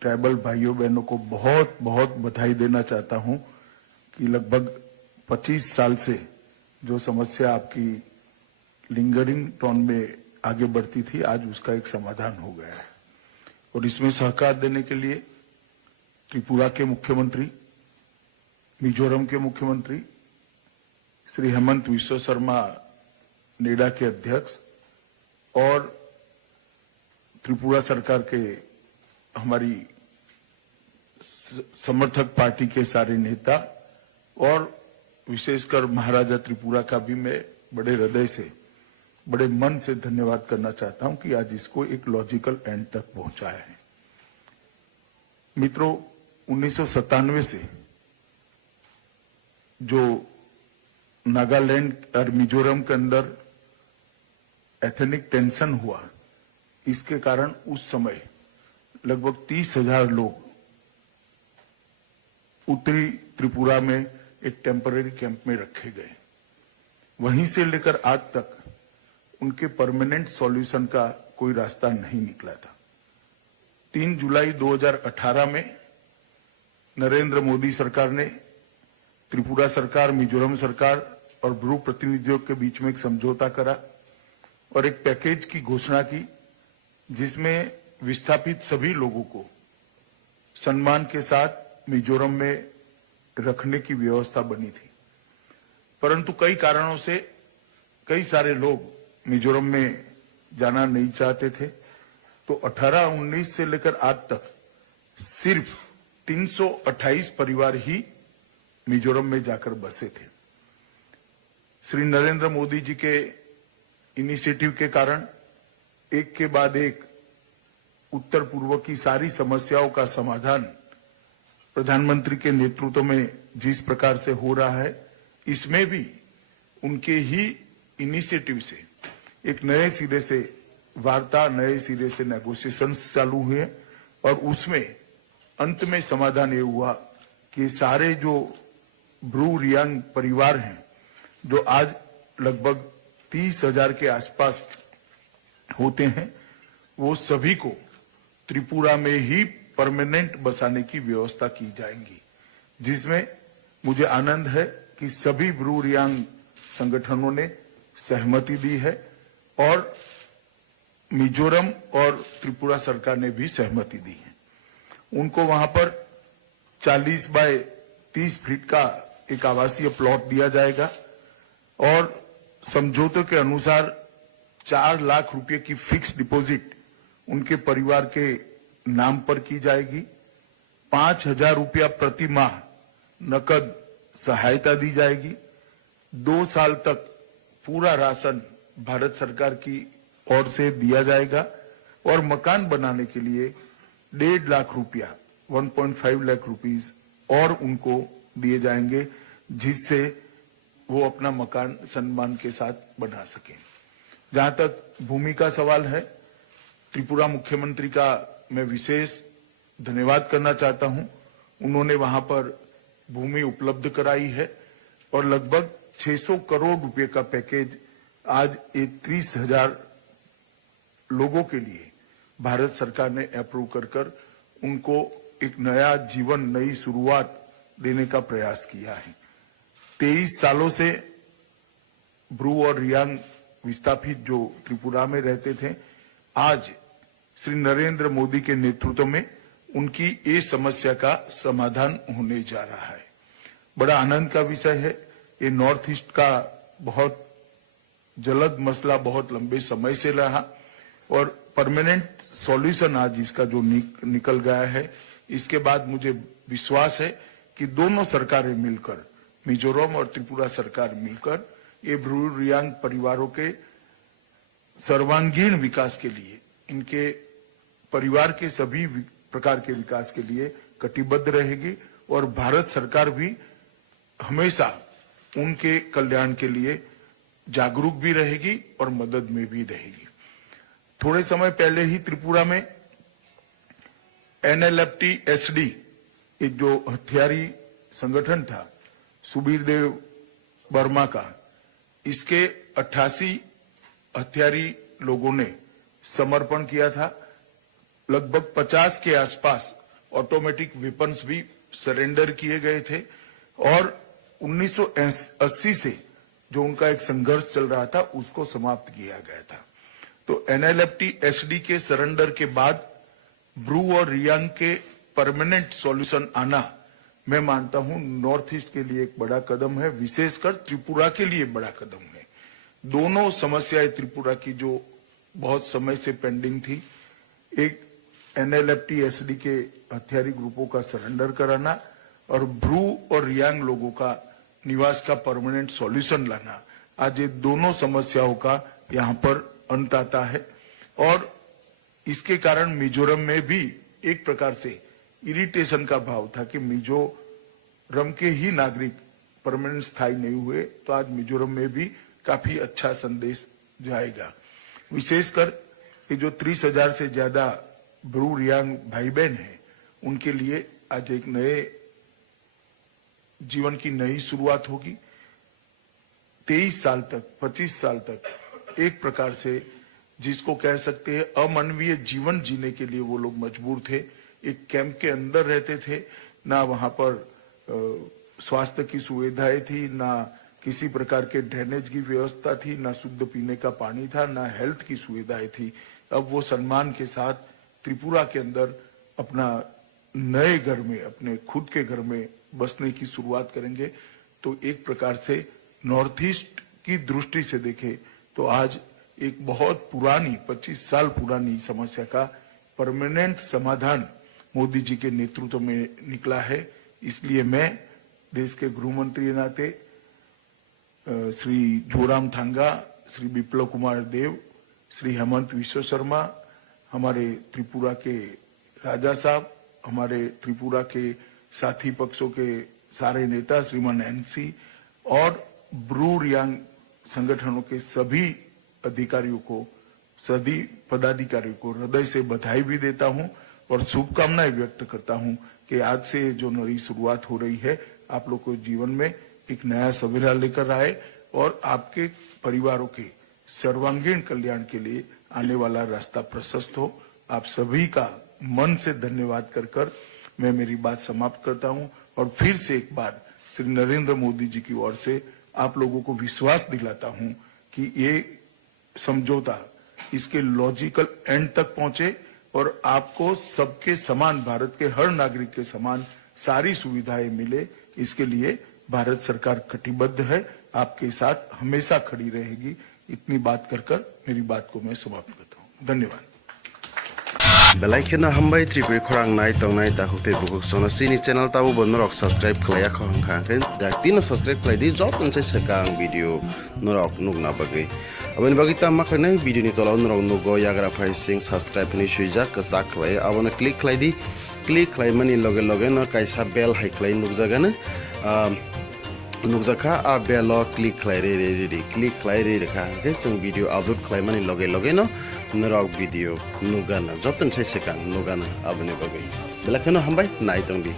Tribal भाइयों बहनों को बहुत बहुत बधाई देना चाहता हूं कि लगभग 25 साल से जो समस्या आपकी लिंगरिंग टोन में आगे बढ़ती थी, आज उसका एक समाधान हो गया है। और इसमें सहकार देने के लिए त्रिपुरा के मुख्यमंत्री, मिजोरम के मुख्यमंत्री श्री हेमंत विश्व शर्मा नेडा के अध्यक्ष और त्रिपुरा सरकार के हमारी समर्थक पार्टी के सारे नेता और विशेषकर महाराजा त्रिपुरा का भी मैं बड़े हृदय से, बड़े मन से धन्यवाद करना चाहता हूं कि आज इसको एक लॉजिकल एंड तक पहुंचाया है। मित्रों, 1997 से जो नागालैंड और मिजोरम के अंदर एथनिक टेंशन हुआ, इसके कारण उस समय लगभग 30,000 लोग उत्तरी त्रिपुरा में एक टेम्पररी कैंप में रखे गए। वहीं से लेकर आज तक उनके परमानेंट सॉल्यूशन का कोई रास्ता नहीं निकला था। 3 जुलाई 2018 में नरेंद्र मोदी सरकार ने त्रिपुरा सरकार, मिजोरम सरकार और ब्रू प्रतिनिधियों के बीच में एक समझौता करा और एक पैकेज की घोषणा की, जिसमें विस्थापित सभी लोगों को सम्मान के साथ मिजोरम में रखने की व्यवस्था बनी थी। परंतु कई कारणों से कई सारे लोग मिजोरम में जाना नहीं चाहते थे, तो 18-19 से लेकर आज तक सिर्फ 328 परिवार ही मिजोरम में जाकर बसे थे। श्री नरेंद्र मोदी जी के इनिशिएटिव के कारण एक के बाद एक उत्तर पूर्व की सारी समस्याओं का समाधान प्रधानमंत्री के नेतृत्व में जिस प्रकार से हो रहा है, इसमें भी उनके ही इनिशिएटिव से एक नए सिरे से वार्ता, नए सिरे से नेगोशिएशंस चालू हुए और उसमें अंत में समाधान ये हुआ कि सारे जो ब्रू रियांग परिवार हैं, जो आज लगभग 30,000 के आसपास होते हैं, वो सभी को त्रिपुरा में ही परमानेंट बसाने की व्यवस्था की जाएगी, जिसमें मुझे आनंद है कि सभी ब्रू रियांग संगठनों ने सहमति दी है और मिजोरम और त्रिपुरा सरकार ने भी सहमति दी है। उनको वहां पर 40 बाय 30 फीट का एक आवासीय प्लॉट दिया जाएगा और समझौते के अनुसार 4 लाख रुपए की फिक्स डिपॉजिट उनके परिवार के नाम पर की जाएगी। 5,000 रुपया प्रति माह नकद सहायता दी जाएगी। 2 साल तक पूरा राशन भारत सरकार की ओर से दिया जाएगा और मकान बनाने के लिए 1.5 लाख रुपया 1.5 लाख रुपीस और उनको दिए जाएंगे, जिससे वो अपना मकान सम्मान के साथ बना सके। जहां तक भूमि का सवाल है, त्रिपुरा मुख्यमंत्री का मैं विशेष धन्यवाद करना चाहता हूं। उन्होंने वहां पर भूमि उपलब्ध कराई है और लगभग 600 करोड़ रुपए का पैकेज आज 30,000 लोगों के लिए भारत सरकार ने अप्रूव कर उनको एक नया जीवन, नई शुरुआत देने का प्रयास किया है। 23 सालों से ब्रू और रियांग विस्थापित जो त्रिपुरा में रहते थे, आज श्री नरेंद्र मोदी के नेतृत्व में उनकी ये समस्या का समाधान होने जा रहा है। बड़ा आनंद का विषय है। ये नॉर्थ ईस्ट का बहुत जलद मसला बहुत लंबे समय से रहा और परमानेंट सॉल्यूशन आज इसका जो निकल गया है। इसके बाद मुझे विश्वास है कि दोनों सरकारें मिलकर, मिजोरम और त्रिपुरा सरकार मिलकर, ये ब्रू रियांग परिवारों के सर्वांगीण विकास के लिए, इनके परिवार के सभी प्रकार के विकास के लिए कटिबद्ध रहेगी और भारत सरकार भी हमेशा उनके कल्याण के लिए जागरूक भी रहेगी और मदद में भी रहेगी। थोड़े समय पहले ही त्रिपुरा में NLFT-SD, एक जो हथियारी संगठन था सुबीर देव वर्मा का, इसके 88 हथियारी लोगों ने समर्पण किया था। लगभग 50 के आसपास ऑटोमेटिक वेपन्स भी सरेंडर किए गए थे और 1980 से जो उनका एक संघर्ष चल रहा था उसको समाप्त किया गया था। तो एनएलएफटी एसडी के सरेंडर के बाद ब्रू और रियांग के परमानेंट सॉल्यूशन आना मैं मानता हूं नॉर्थ ईस्ट के लिए एक बड़ा कदम है, विशेषकर त्रिपुरा के लिए बड़ा कदम है। दोनों समस्याएं त्रिपुरा की जो बहुत समय से पेंडिंग थी, एक एनएलएफटी एसडी के हथियारी ग्रुपों का सरेंडर कराना और ब्रू और रियांग लोगों का निवास का परमानेंट सॉल्यूशन लाना, आज ये दोनों समस्याओं का यहाँ पर अंत आता है। और इसके कारण मिजोरम में भी एक प्रकार से इरिटेशन का भाव था कि मिजोरम के ही नागरिक परमानेंट स्थायी नहीं हुए, तो आज मिजोरम में भी काफी अच्छा संदेश जाएगा। विशेषकर ये जो 30,000 से ज्यादा ब्रू रियांग भाई बहन हैं, उनके लिए आज एक नए जीवन की नई शुरुआत होगी। 23 साल तक 25 साल तक एक प्रकार से जिसको कह सकते हैं अमानवीय जीवन जीने के लिए वो लोग मजबूर थे। एक कैंप के अंदर रहते थे, ना वहां पर स्वास्थ्य की सुविधाएं थी, ना किसी प्रकार के ड्रेनेज की व्यवस्था थी, ना शुद्ध पीने का पानी था, ना हेल्थ की सुविधाएं थी। अब वो सम्मान के साथ त्रिपुरा के अंदर अपना नए घर में, अपने खुद के घर में बसने की शुरुआत करेंगे। तो एक प्रकार से नॉर्थ ईस्ट की दृष्टि से देखें तो आज एक बहुत पुरानी 25 साल पुरानी समस्या का परमानेंट समाधान मोदी जी के नेतृत्व में निकला है। इसलिए मैं देश के गृह मंत्री के नाते श्री जोरामथांगा, श्री बिप्लब कुमार देव, श्री हेमंत विश्व शर्मा, हमारे त्रिपुरा के राजा साहब, हमारे त्रिपुरा के साथी पक्षों के सारे नेता श्रीमान एनसी और ब्रू रियांग संगठनों के सभी अधिकारियों को, सभी पदाधिकारियों को हृदय से बधाई भी देता हूं और शुभकामनाएं व्यक्त करता हूं कि आज से जो नई शुरुआत हो रही है आप लोग को जीवन में एक नया सवेरा लेकर आए और आपके परिवारों के सर्वांगीण कल्याण के लिए आने वाला रास्ता प्रशस्त हो। आप सभी का मन से धन्यवाद कर मैं मेरी बात समाप्त करता हूं और फिर से एक बार श्री नरेंद्र मोदी जी की ओर से आप लोगों को विश्वास दिलाता हूं कि ये समझौता इसके लॉजिकल एंड तक पहुंचे और आपको सबके समान, भारत के हर नागरिक के समान सारी सुविधाएं मिले। इसके लिए भारत सरकार कटिबद्ध है, आपके साथ हमेशा खड़ी रहेगी। इतनी बात कर मेरी बात को मैं समाप्त करता हूं। धन्यवाद। बेलाइखना हमबाय त्रिपुरी खरांग नाय तंगनाय दाहुते बुक सोनसिनी चैनल ताबो बनरक सब्सक्राइब खलाया खंखांखै दाक्तिनो सब्सक्राइब खलायदि जतनसे सकां भिडियो नरक नुगना बगै अबनि बगिता माखनै भिडियोनि तलाव नरक नुगो याग्रा फाइ सिंग सब्सक्राइब नि सुइजा कसा खलाय अबनो क्लिक खलायदि क्लिक खलायमानि लगे लगे न कायसा बेल हाइ खलाय नुगजागानो नुगजाखा आ बेल क्लिक खलाय रे क्लिक खलाय रे रेखा के जों भिडियो अपलोड खलायमानि लगे लगे न नरक भिडियो नुगाना जतन से सेकां नुगाना अबनि बगै बेलाखनो हमबाय नाय तंगदि।